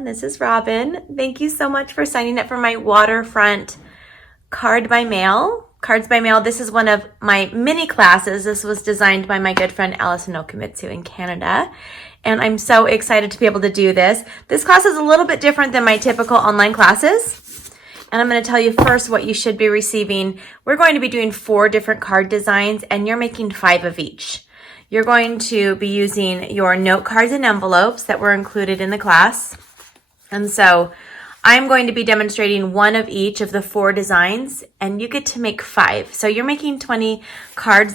everyone. This is Robyn. Thank you so much for signing up for my Waterfront Cards by Mail. This is one of my mini classes. This was designed by my good friend Allison Okamitsu in Canada. And I'm so excited to be able to do this. This class is a little bit different than my typical online classes. And I'm going to tell you first what you should be receiving. We're going to be doing 4 different card designs, and you're making 5 of each. You're going to be using your note cards and envelopes that were included in the class. And so I'm going to be demonstrating 1 of each of the 4 designs, and you get to make 5. So you're making 20 cards.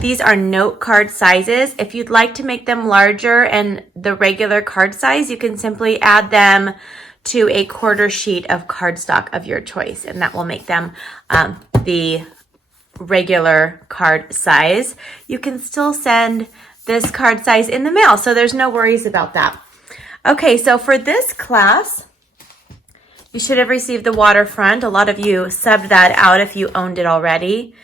These are note card sizes. If you'd like to make them larger and the regular card size, you can simply add them to a quarter sheet of cardstock of your choice, and that will make them the regular card size. You can still send this card size in the mail, so there's no worries about that. Okay, so for this class, you should have received the Waterfront. A lot of you subbed that out if you owned it already.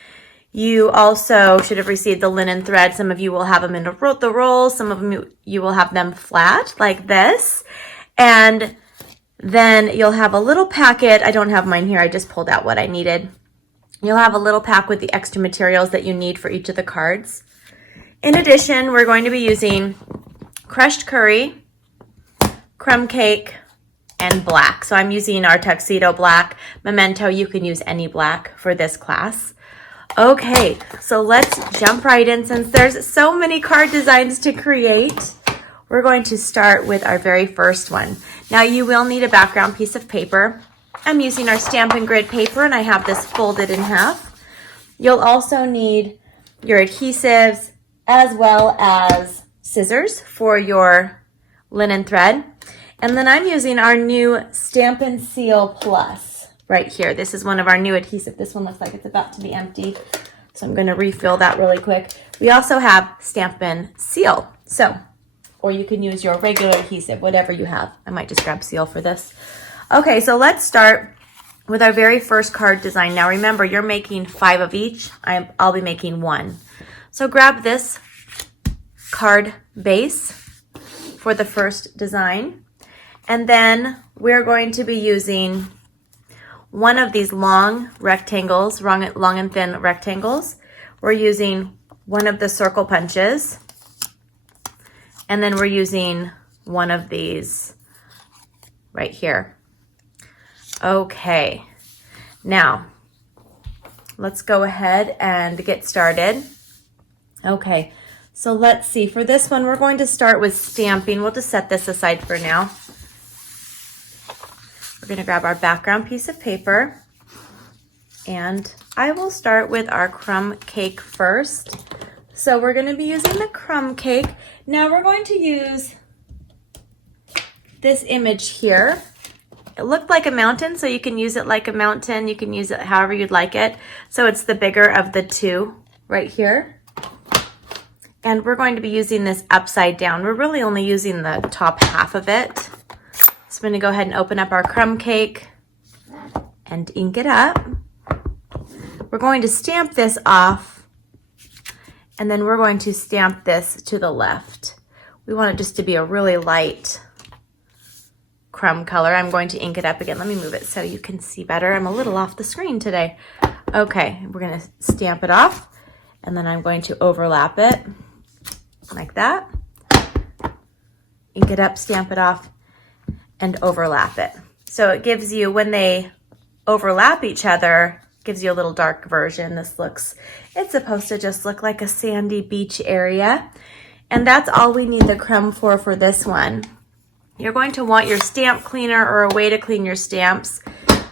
You also should have received the linen thread. Some of you will have them in the rolls. Some of them you will have them flat like this. And then you'll have a little packet. I don't have mine here. I just pulled out what I needed. You'll have a little pack with the extra materials that you need for each of the cards. In addition, we're going to be using crushed curry, crumb cake, and black. So I'm using our tuxedo black. Memento, you can use any black for this class. Okay, so let's jump right in. Since there's so many card designs to create, we're going to start with our very first one. Now you will need a background piece of paper. I'm using our Stampin' Grid paper, and I have this folded in half. You'll also need your adhesives as well as scissors for your linen thread. And then I'm using our new Stampin' Seal Plus right here. This is one of our new adhesive. This one looks like it's about to be empty, so I'm going to refill that really quick. We also have Stampin' Seal, or you can use your regular adhesive, whatever you have. I might just grab Seal for this. Okay, so let's start with our very first card design. Now remember, you're making 5 of each. I'll be making 1. So grab this card base for the first design. And then we're going to be using one of these long rectangles, long and thin rectangles. We're using one of the circle punches. And then we're using one of these right here. Okay, now let's go ahead and get started. Okay, so let's see. For this one, we're going to start with stamping. We'll just set this aside for now. We're going to grab our background piece of paper, and I will start with our crumb cake first. So we're going to be using the crumb cake. Now we're going to use this image here. It looked like a mountain, so you can use it like a mountain. You can use it however you'd like it. So it's the bigger of the 2 right here. And we're going to be using this upside down. We're really only using the top half of it. So I'm going to go ahead and open up our crumb cake and ink it up. We're going to stamp this off, and then we're going to stamp this to the left. We want it just to be a really light crumb color. I'm going to ink it up again. Let me move it so you can see better. I'm a little off the screen today. Okay, we're going to stamp it off, and then I'm going to overlap it like that. Ink it up, stamp it off, and overlap it. So it gives you, when they overlap each other, gives you a little dark version. It's supposed to just look like a sandy beach area. And that's all we need the crumb for this one. You're going to want your stamp cleaner or a way to clean your stamps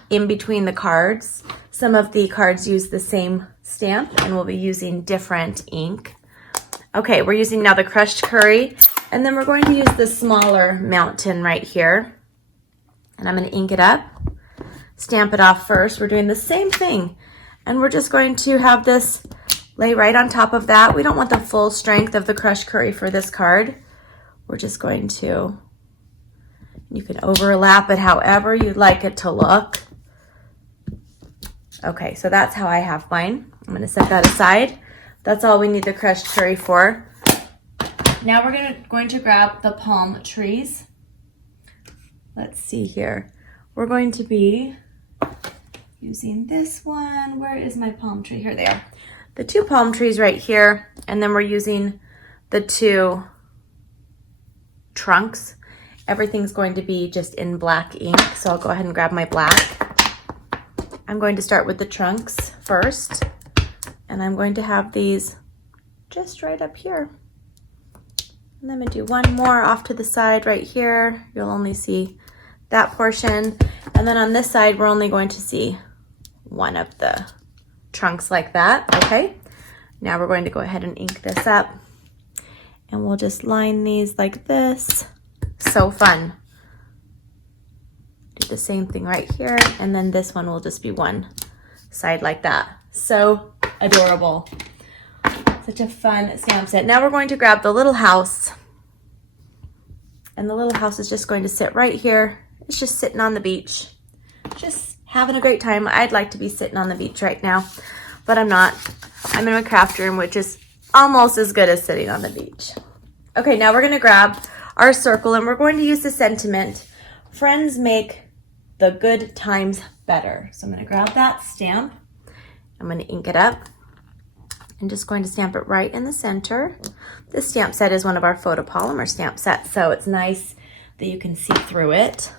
in between the cards. Some of the cards use the same stamp, and we'll be using different ink. Okay, we're using now the crushed curry, and then we're going to use the smaller mountain right here. And I'm going to ink it up, stamp it off first. We're doing the same thing, and we're just going to have this lay right on top of that. We don't want the full strength of the crushed curry for this card. We're just going to, you can overlap it however you'd like it to look. Okay, so that's how I have mine. I'm going to set that aside. That's all we need the crushed curry for. Now we're going to grab the palm trees. let's see here. We're going to be using this one. Where is my palm tree? Here they are. The 2 palm trees right here, and then we're using the 2 trunks. Everything's going to be just in black ink, so I'll go ahead and grab my black. I'm going to start with the trunks first, and I'm going to have these just right up here. And I'm going to do one more off to the side right here. You'll only see that portion. And then on this side, we're only going to see one of the trunks like that, okay? Now we're going to go ahead and ink this up. And we'll just line these like this. So fun. Do the same thing right here. And then this one will just be one side like that. So adorable. Such a fun stamp set. Now we're going to grab the little house. And the little house is just going to sit right here. It's just sitting on the beach. Just having a great time. I'd like to be sitting on the beach right now, but I'm not. I'm in my craft room, which is almost as good as sitting on the beach. Okay, now we're going to grab our circle and we're going to use the sentiment, friends make the good times better. So I'm going to grab that stamp. I'm going to ink it up. I'm just going to stamp it right in the center. This stamp set is one of our photopolymer stamp sets, so it's nice that you can see through it.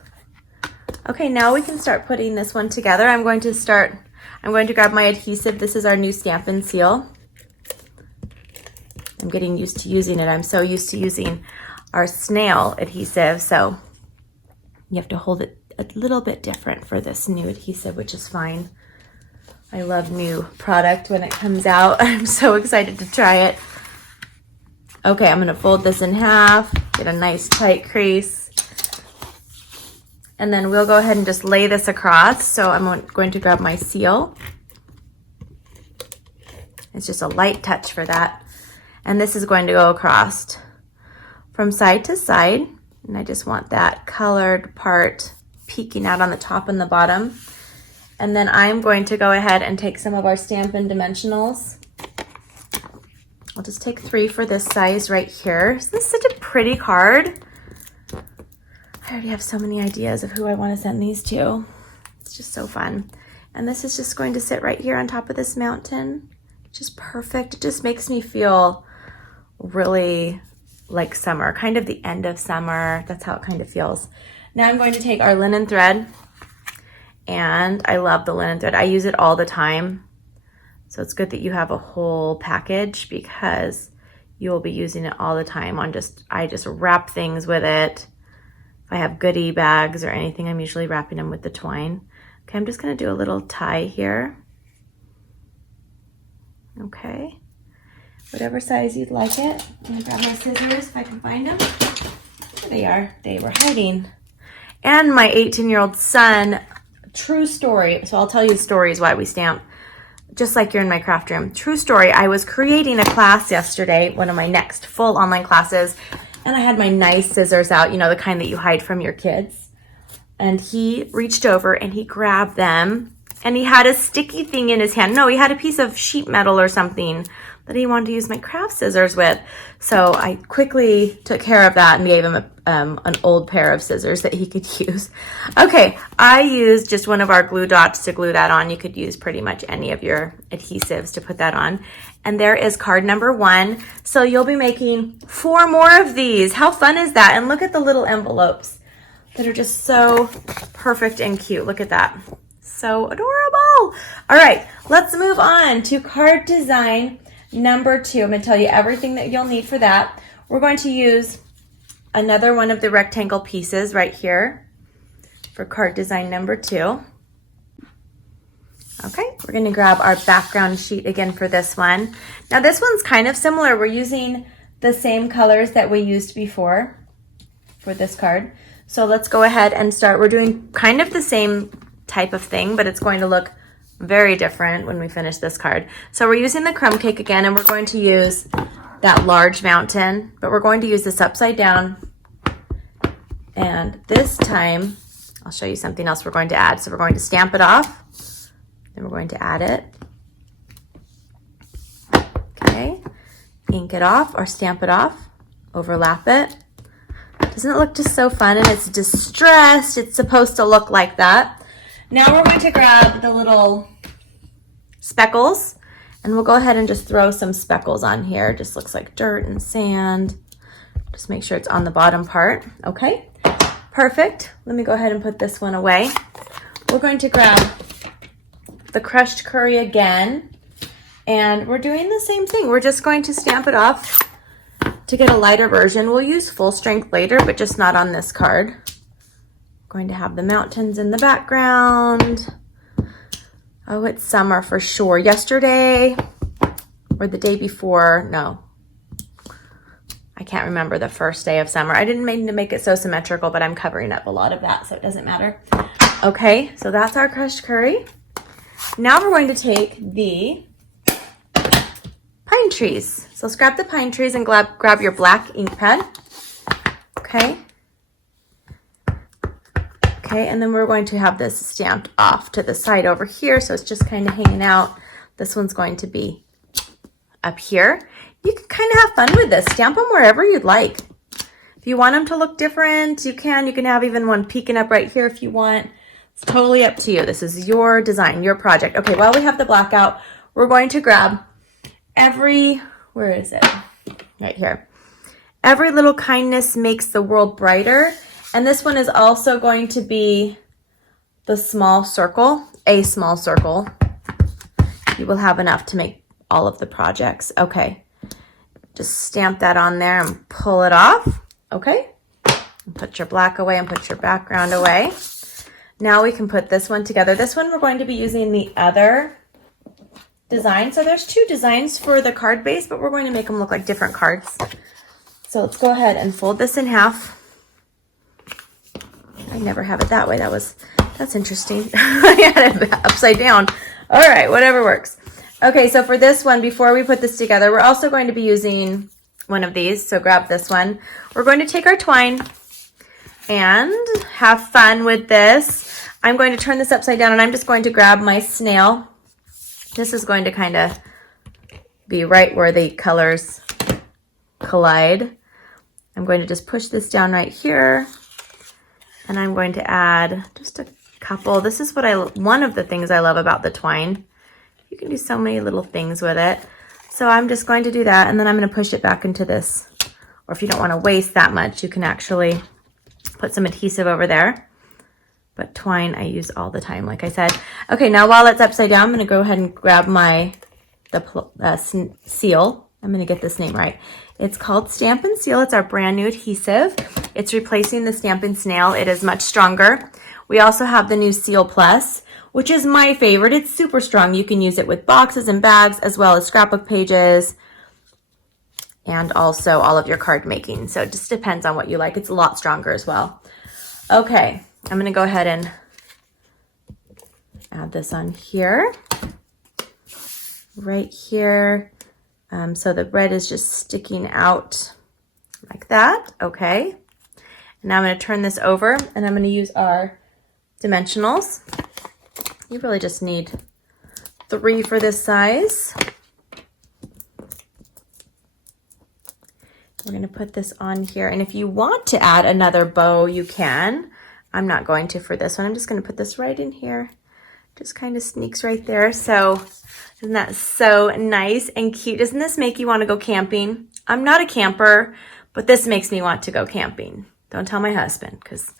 Okay, now we can start putting this one together. I'm going to grab my adhesive. This is our new Stampin' Seal. I'm getting used to using it. I'm so used to using our snail adhesive, so you have to hold it a little bit different for this new adhesive, which is fine. I love new product when it comes out. I'm so excited to try it. Okay, I'm gonna fold this in half, get a nice tight crease. And then we'll go ahead and just lay this across. So I'm going to grab my seal. It's just a light touch for that. And this is going to go across from side to side. And I just want that colored part peeking out on the top and the bottom. And then I'm going to go ahead and take some of our Stampin' Dimensionals. I'll just take 3 for this size right here. Isn't this such a pretty card? I already have so many ideas of who I want to send these to. It's just so fun. And this is just going to sit right here on top of this mountain. Just perfect. It just makes me feel really like summer, kind of the end of summer. That's how it kind of feels. Now I'm going to take our linen thread. And I love the linen thread. I use it all the time. So it's good that you have a whole package because you will be using it all the time I just wrap things with it. If I have goodie bags or anything, I'm usually wrapping them with the twine. Okay, I'm just gonna do a little tie here. Okay, whatever size you'd like it. I'm gonna grab my scissors if I can find them. There they are, they were hiding. And my 18-year-old son, true story, so I'll tell you stories why we stamp, just like you're in my craft room. True story, I was creating a class yesterday, one of my next full online classes, and I had my nice scissors out, you know, the kind that you hide from your kids. And he reached over and he grabbed them and he had a sticky thing in his hand. No, he had a piece of sheet metal or something that he wanted to use my craft scissors with. So I quickly took care of that and gave him an old pair of scissors that he could use. Okay, I used just one of our glue dots to glue that on. You could use pretty much any of your adhesives to put that on. And there is card number 1. So you'll be making 4 more of these. How fun is that? And look at the little envelopes that are just so perfect and cute. Look at that. So adorable. All right, let's move on to card design number 2. I'm going to tell you everything that you'll need for that. We're going to use another one of the rectangle pieces right here for card design number 2. Okay, we're going to grab our background sheet again for this one. Now this one's kind of similar. We're using the same colors that we used before for this card. So let's go ahead and start. We're doing kind of the same type of thing, but it's going to look very different when we finish this card. So we're using the crumb cake again, and we're going to use that large mountain, but we're going to use this upside down. And this time, I'll show you something else we're going to add. So we're going to stamp it off, then we're going to add it. Okay, ink it off or stamp it off, overlap it. Doesn't it look just so fun? And it's distressed. It's supposed to look like that. Now we're going to grab the little speckles, and we'll go ahead and just throw some speckles on here. It just looks like dirt and sand. Just make sure it's on the bottom part. Okay, perfect. Let me go ahead and put this one away. We're going to grab the crushed curry again, and we're doing the same thing. We're just going to stamp it off to get a lighter version. We'll use full strength later, but just not on this card. Going to have the mountains in the background. Oh, it's summer for sure. Yesterday or the day before, no. I can't remember the first day of summer. I didn't mean to make it so symmetrical, but I'm covering up a lot of that, so it doesn't matter. Okay, so that's our crushed curry. Now we're going to take the pine trees. So let's grab the pine trees and grab your black ink pen. Okay. Okay, and then we're going to have this stamped off to the side over here, so it's just kind of hanging out. This one's going to be up here. You can kind of have fun with this. Stamp them wherever you'd like. If you want them to look different, you can. You can have even one peeking up right here if you want. It's totally up to you. This is your design, your project. Okay, while we have the black out, we're going to grab where is it? Right here. Every little kindness makes the world brighter. And this one is also going to be the small circle, a small circle. You will have enough to make all of the projects. Okay. Just stamp that on there and pull it off. Okay. And put your black away and put your background away. Now we can put this one together. This one we're going to be using the other design. So there's two designs for the card base, but we're going to make them look like different cards. So let's go ahead and fold this in half. I never have it that way. That's interesting. I had it upside down. All right, whatever works. Okay, so for this one, before we put this together, we're also going to be using one of these. So grab this one. We're going to take our twine and have fun with this. I'm going to turn this upside down, and I'm just going to grab my snail. This is going to kind of be right where the colors collide. I'm going to just push this down right here. And I'm going to add just a couple. This is one of the things I love about the twine. You can do so many little things with it. So I'm just going to do that, and then I'm going to push it back into this. Or if you don't want to waste that much, you can actually put some adhesive over there. But twine I use all the time, like I said. Okay, now while it's upside down, I'm going to go ahead and grab the seal. I'm going to get this name right. It's called Stamp and Seal. It's our brand new adhesive. It's replacing the Stamp and Snail. It is much stronger. We also have the new Seal Plus, which is my favorite. It's super strong. You can use it with boxes and bags, as well as scrapbook pages, and also all of your card making. So it just depends on what you like. It's a lot stronger as well. Okay, I'm going to go ahead and add this on here, right here. So the red is just sticking out like that. Okay. Now I'm going to turn this over, and I'm going to use our dimensionals. You really just need 3 for this size. We're going to put this on here. And if you want to add another bow, you can. I'm not going to for this one. I'm just going to put this right in here. Just kind of sneaks right there. So isn't that so nice and cute? Doesn't this make you want to go camping? I'm not a camper, but this makes me want to go camping. Don't tell my husband, because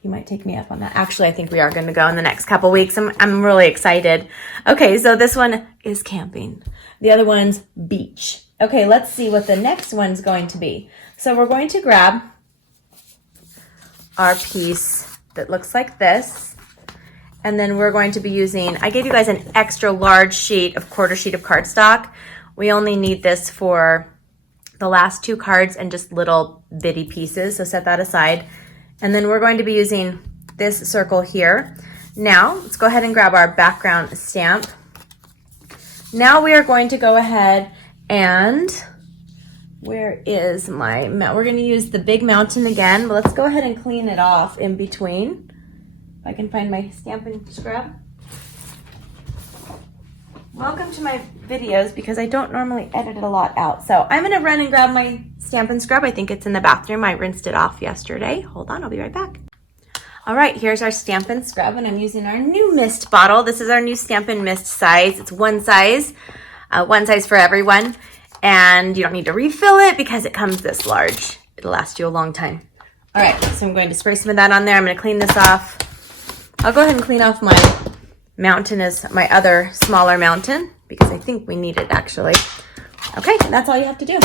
he might take me up on that. Actually, I think we are going to go in the next couple weeks. I'm really excited. Okay, so this one is camping. The other one's beach. Okay, let's see what the next one's going to be. So we're going to grab our piece that looks like this. And then we're going to be using, I gave you guys an extra large quarter sheet of cardstock. We only need this for the last 2 cards and just little bitty pieces. So set that aside. And then we're going to be using this circle here. Now, let's go ahead and grab our background stamp. Now we are going to go ahead and, where is my, we're going to use the big mountain again, but let's go ahead and clean it off in between. If I can find my Stampin' Scrub. Welcome to my videos because I don't normally edit a lot out. So I'm gonna run and grab my Stampin' Scrub. I think it's in the bathroom. I rinsed it off yesterday. Hold on, I'll be right back. All right, here's our Stampin' Scrub, and I'm using our new mist bottle. This is our new Stampin' Mist size. It's one size for everyone. And you don't need to refill it because it comes this large. It'll last you a long time. All right, so I'm going to spray some of that on there. I'm gonna clean this off. I'll go ahead and clean off my mountain as my other smaller mountain because I think we need it actually. Okay, that's all you have to do.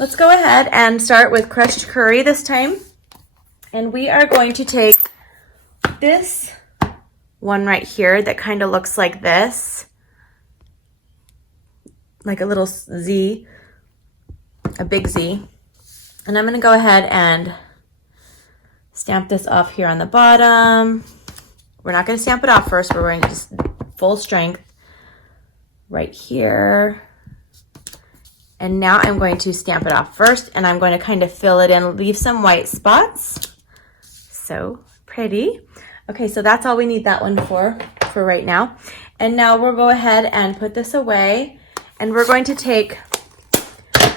Let's go ahead and start with crushed curry this time. And we are going to take this one right here that kind of looks like this, like a little Z, a big Z. And I'm gonna go ahead and stamp this off here on the bottom. We're not gonna stamp it off first. We're going to just full strength right here. And now I'm going to stamp it off first, and I'm going to kind of fill it in, leave some white spots. So pretty. Okay, so that's all we need that one for right now. And now we'll go ahead and put this away, and we're going to take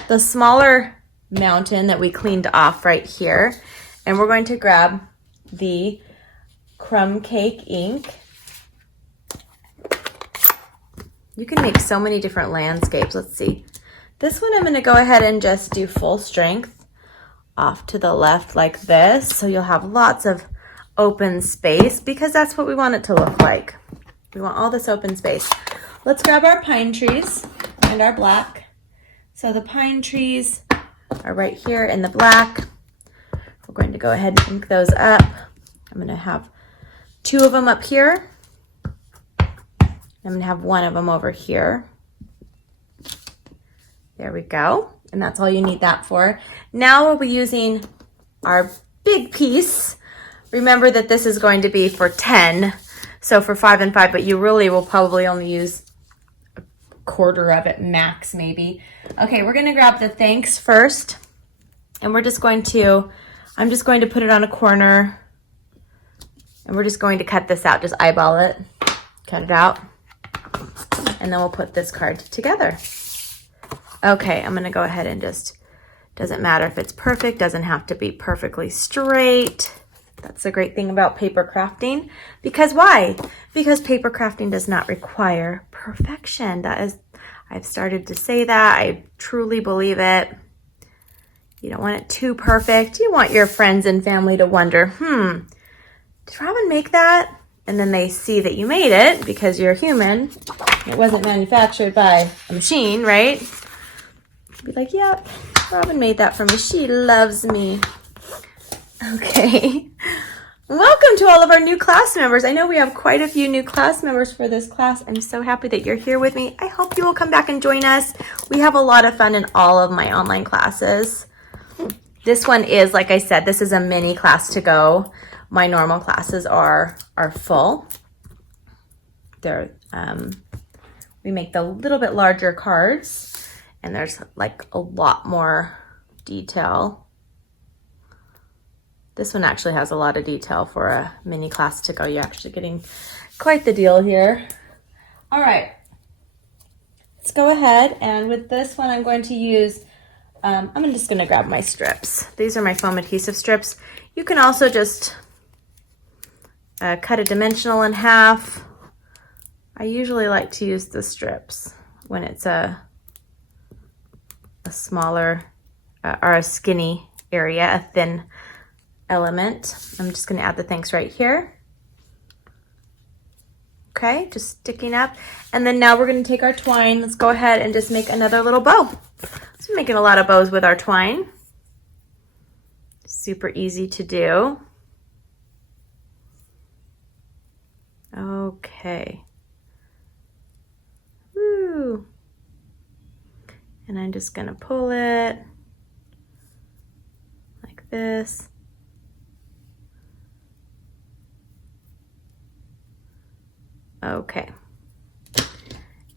the smaller mountain that we cleaned off right here, and we're going to grab the crumb cake ink. You can make so many different landscapes. Let's see. This one I'm going to go ahead and just do full strength off to the left like this, so you'll have lots of open space because that's what we want it to look like. We want all this open space. Let's grab our pine trees and our black. So the pine trees are right here in the black. We're going to go ahead and ink those up. I'm going to have 2 of them up here. I'm going to have 1 of them over here. There we go. And that's all you need that for. Now we'll be using our big piece. Remember that this is going to be for 10, so for 5 and 5, but you really will probably only use a quarter of it max maybe. Okay, we're gonna grab the thanks first, and I'm just going to put it on a corner, and we're just going to cut this out, just eyeball it, cut it out, and then we'll put this card together. Okay, I'm gonna go ahead and doesn't matter if it's perfect, doesn't have to be perfectly straight. That's the great thing about paper crafting. Because why? Because paper crafting does not require perfection. I've started to say that. I truly believe it. You don't want it too perfect. You want your friends and family to wonder, did Robyn make that? And then they see that you made it because you're human. It wasn't manufactured by a machine, right? Be like, yep, Robyn made that for me. She loves me. Okay. Welcome to all of our new class members. I know we have quite a few new class members for this class. I'm so happy that you're here with me. I hope you will come back and join us. We have a lot of fun in all of my online classes. This one is, like I said, this is a mini class to go. My normal classes are full. They're we make the little bit larger cards. And there's like a lot more detail. This one actually has a lot of detail for a mini class to go. You're actually getting quite the deal here. All right, let's go ahead. And with this one, I'm going to use, I'm just gonna grab my strips. These are my foam adhesive strips. You can also just cut a dimensional in half. I usually like to use the strips when it's a smaller or a skinny area, a thin element. I'm just going to add the thanks right here. Okay, just sticking up. And then now we're going to take our twine. Let's go ahead and just make another little bow. So I'm making a lot of bows with our twine. Super easy to do. Okay. Woo. And I'm just gonna pull it like this. Okay.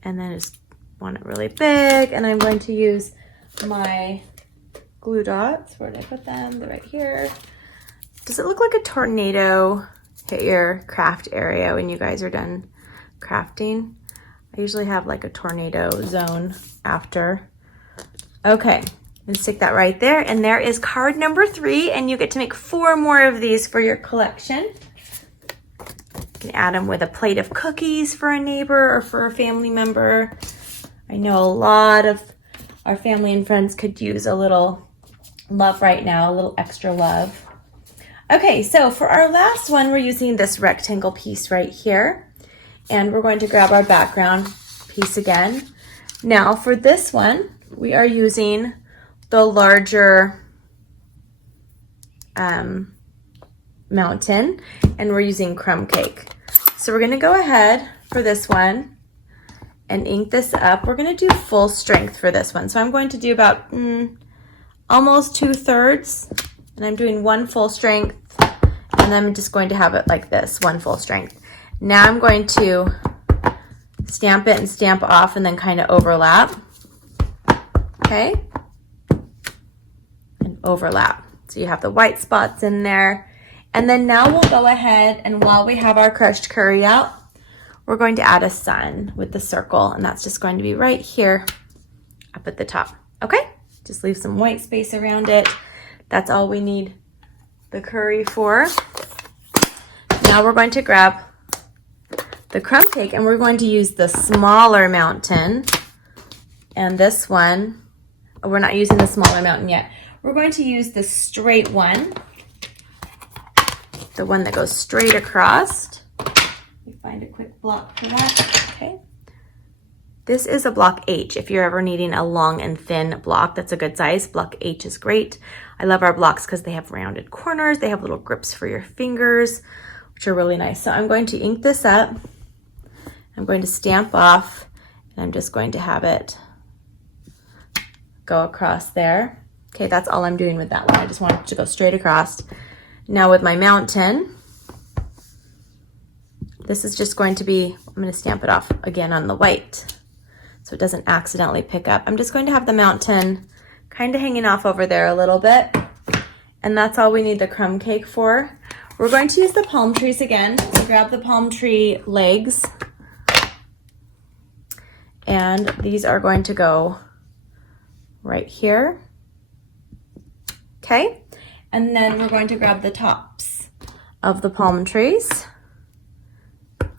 And then just want it really big, and I'm going to use my glue dots. Where did I put them? They're right here. Does it look like a tornado hit your craft area when you guys are done crafting? I usually have like a tornado zone after. Okay, and stick that right there. And there is card number 3, and you get to make 4 more of these for your collection. You can add them with a plate of cookies for a neighbor or for a family member. I know a lot of our family and friends could use a little love right now, a little extra love. Okay, so for our last one, we're using this rectangle piece right here. And we're going to grab our background piece again. Now for this one, we are using the larger mountain, and we're using crumb cake. So we're gonna go ahead for this one and ink this up. We're gonna do full strength for this one. So I'm going to do about almost 2/3, and I'm doing 1 full strength, and I'm just going to have it like this, 1 full strength. Now I'm going to stamp it and stamp off and then kind of overlap. Okay, and overlap. So you have the white spots in there. And then now we'll go ahead, and while we have our crushed curry out, we're going to add a sun with the circle, and that's just going to be right here up at the top. Okay, just leave some white space around it. That's all we need the curry for. Now we're going to grab the crumb cake, and we're going to use the smaller mountain. And this one, we're not using the smaller mountain yet. We're going to use the straight one, the one that goes straight across. Let me find a quick block for that. Okay. This is a block H. If you're ever needing a long and thin block, that's a good size. Block H is great. I love our blocks because they have rounded corners. They have little grips for your fingers, which are really nice. So I'm going to ink this up. I'm going to stamp off, and I'm just going to have it go across there. Okay, that's all I'm doing with that one. I just want it to go straight across. Now with my mountain, this is just going to be, I'm going to stamp it off again on the white so it doesn't accidentally pick up. I'm just going to have the mountain kind of hanging off over there a little bit. And that's all we need the crumb cake for. We're going to use the palm trees again. So grab the palm tree legs. And these are going to go right here. Okay. And then we're going to grab the tops of the palm trees.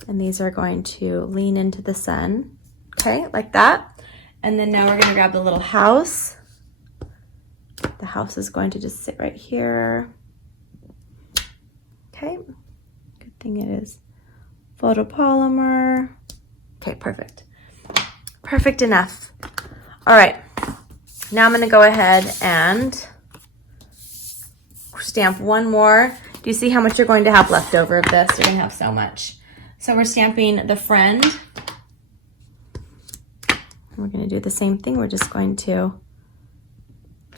And these are going to lean into the sun. Okay, like that. And then now we're going to grab the little house. The house is going to just sit right here. Okay, good thing it is photopolymer. Okay, perfect. Perfect enough. All right, now I'm going to go ahead and stamp one more. Do you see how much you're going to have left over of this? You're going to have so much. So we're stamping the friend. We're going to do the same thing. We're just going to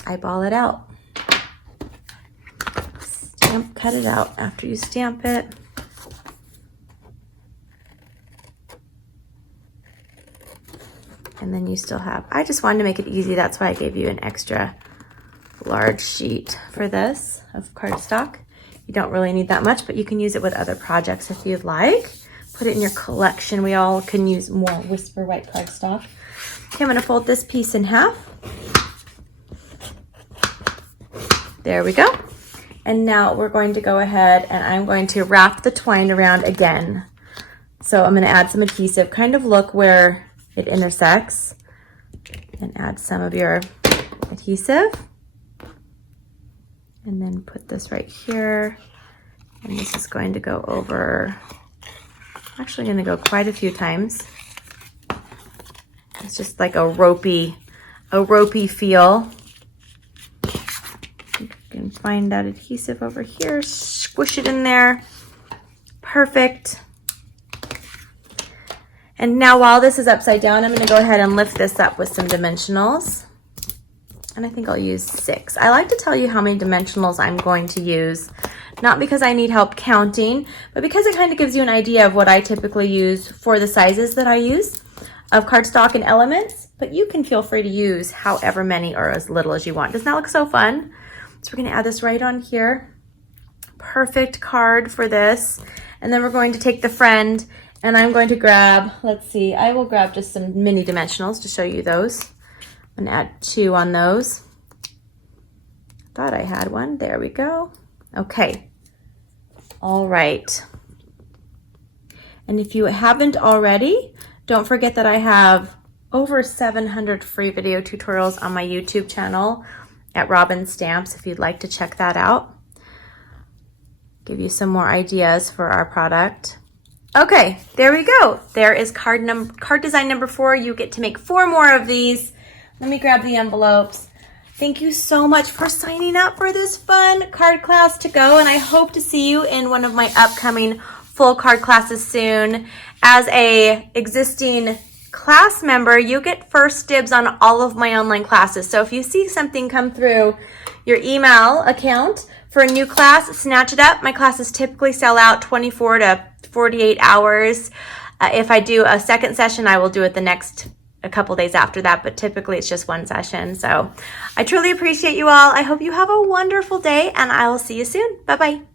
eyeball it out. Stamp, cut it out after you stamp it. And then you still have, I just wanted to make it easy. That's why I gave you an extra large sheet for this of cardstock. You don't really need that much, but you can use it with other projects if you'd like. Put it in your collection. We all can use more Whisper white cardstock. Okay, I'm going to fold this piece in half. There we go. And now we're going to go ahead and I'm going to wrap the twine around again. So I'm going to add some adhesive, kind of look where it intersects, and add some of your adhesive. And then put this right here. And this is going to go over, actually going to go quite a few times. It's just like a ropey feel. You can find that adhesive over here, squish it in there. Perfect. And now while this is upside down, I'm going to go ahead and lift this up with some dimensionals. And I think I'll use 6. I like to tell you how many dimensionals I'm going to use, not because I need help counting, but because it kind of gives you an idea of what I typically use for the sizes that I use of cardstock and elements, but you can feel free to use however many or as little as you want. Doesn't that look so fun? So we're going to add this right on here. Perfect card for this. And then we're going to take the friend And I'm going to grab, let's see, I will grab just some mini dimensionals to show you those. I'm gonna add 2 on those. Thought I had one, there we go. Okay, all right. And if you haven't already, don't forget that I have over 700 free video tutorials on my YouTube channel at Robyn Stamps if you'd like to check that out. Give you some more ideas for our product. Okay, there we go. There is card design number 4. You get to make 4 more of these. Let me grab the envelopes. Thank you so much for signing up for this fun card class to go, and I hope to see you in one of my upcoming full card classes soon. As a existing class member, you get first dibs on all of my online classes. So if you see something come through your email account for a new class, snatch it up. My classes typically sell out 24 to 48 hours. If I do a second session, I will do it a couple days after that, but typically it's just one session. So I truly appreciate you all. I hope you have a wonderful day, and I will see you soon. Bye-bye.